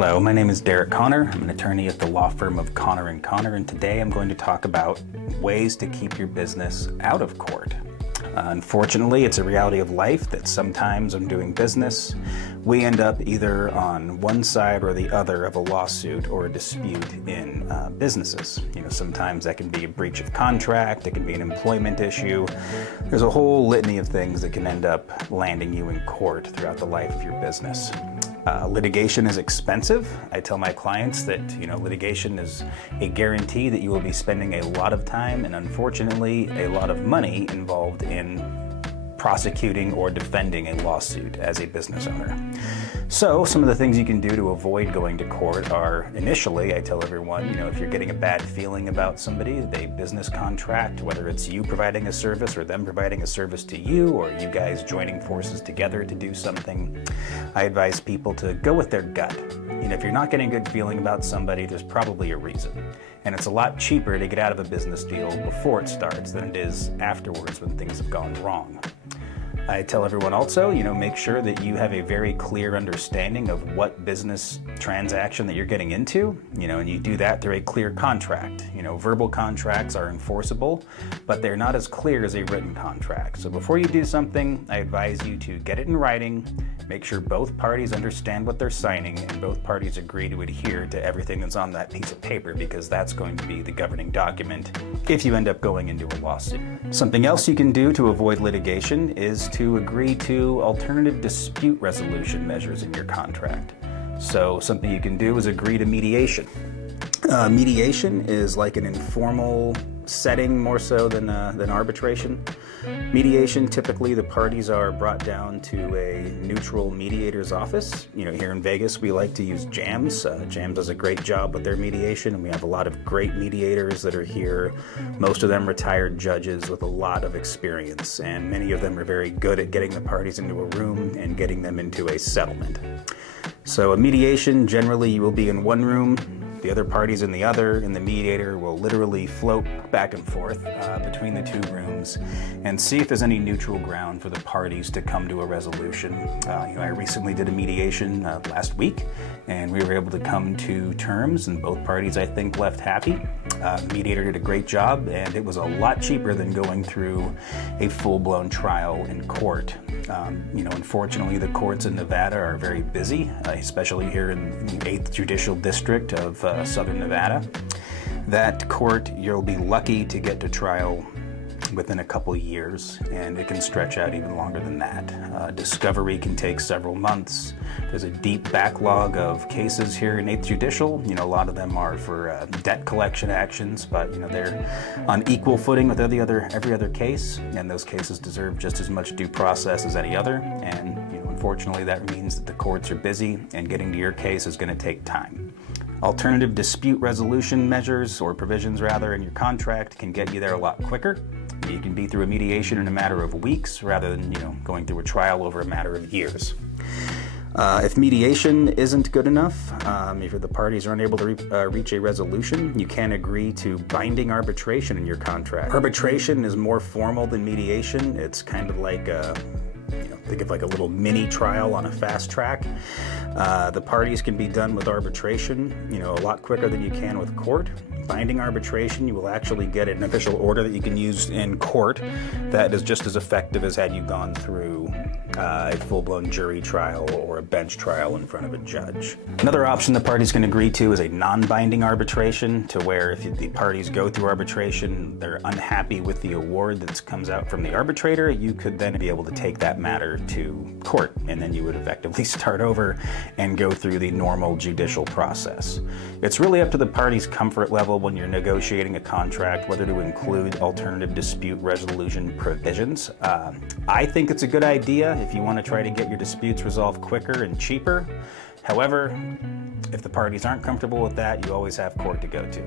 Hello, my name is Derek Connor. I'm an attorney at the law firm of Connor & Connor, and today I'm going to talk about ways to keep your business out of court. Unfortunately, it's a reality of life that sometimes when doing business, we end up either on one side or the other of a lawsuit or a dispute in businesses. Sometimes that can be a breach of contract, it can be an employment issue. There's a whole litany of things that can end up landing you in court throughout the life of your business. Litigation is expensive. I tell my clients that litigation is a guarantee that you will be spending a lot of time and unfortunately a lot of money involved in prosecuting or defending a lawsuit as a business owner. So some of the things you can do to avoid going to court are, initially, I tell everyone, if you're getting a bad feeling about somebody, a business contract, whether it's you providing a service or them providing a service to you, or you guys joining forces together to do something, I advise people to go with their gut. If you're not getting a good feeling about somebody, there's probably a reason. And it's a lot cheaper to get out of a business deal before it starts than it is afterwards when things have gone wrong. I tell everyone also, make sure that you have a very clear understanding of what business transaction that you're getting into, and you do that through a clear contract. Verbal contracts are enforceable, but they're not as clear as a written contract. So before you do something, I advise you to get it in writing, make sure both parties understand what they're signing, and both parties agree to adhere to everything that's on that piece of paper, because that's going to be the governing document if you end up going into a lawsuit. Something else you can do to avoid litigation is to agree to alternative dispute resolution measures in your contract. So something you can do is agree to mediation. Mediation is like an informal setting more so than arbitration. Mediation, typically the parties are brought down to a neutral mediator's office. Here in Vegas we like to use JAMS. JAMS does a great job with their mediation, and we have a lot of great mediators that are here. Most of them retired judges with a lot of experience, and many of them are very good at getting the parties into a room and getting them into a settlement. So a mediation, generally you will be in one room, the other party's in the other, and the mediator will literally float back and forth between the two rooms and see if there's any neutral ground for the parties to come to a resolution. I recently did a mediation last week, and we were able to come to terms, and both parties, I think, left happy. The mediator did a great job, and it was a lot cheaper than going through a full-blown trial in court. Unfortunately, the courts in Nevada are very busy, especially here in the 8th Judicial District of Southern Nevada. That court, you'll be lucky to get to trial within a couple years, and it can stretch out even longer than that. Discovery can take several months. There's a deep backlog of cases here in 8th Judicial. A lot of them are for debt collection actions, but they're on equal footing with every other case, and those cases deserve just as much due process as any other. And unfortunately, that means that the courts are busy, and getting to your case is going to take time. Alternative dispute resolution measures, or provisions rather, in your contract can get you there a lot quicker. You can be through a mediation in a matter of weeks rather than going through a trial over a matter of years. If mediation isn't good enough, if the parties are unable to reach a resolution, you can agree to binding arbitration in your contract. Arbitration is more formal than mediation. It's kind of like think of like a little mini trial on a fast track. The parties can be done with arbitration, a lot quicker than you can with court. Binding arbitration, you will actually get an official order that you can use in court that is just as effective as had you gone through a full-blown jury trial or a bench trial in front of a judge. Another option the parties can agree to is a non-binding arbitration, to where if the parties go through arbitration, they're unhappy with the award that comes out from the arbitrator, you could then be able to take that matter to court, and then you would effectively start over and go through the normal judicial process. It's really up to the parties' comfort level when you're negotiating a contract whether to include alternative dispute resolution provisions. I think it's a good idea if you want to try to get your disputes resolved quicker and cheaper. However, if the parties aren't comfortable with that, you always have court to go to.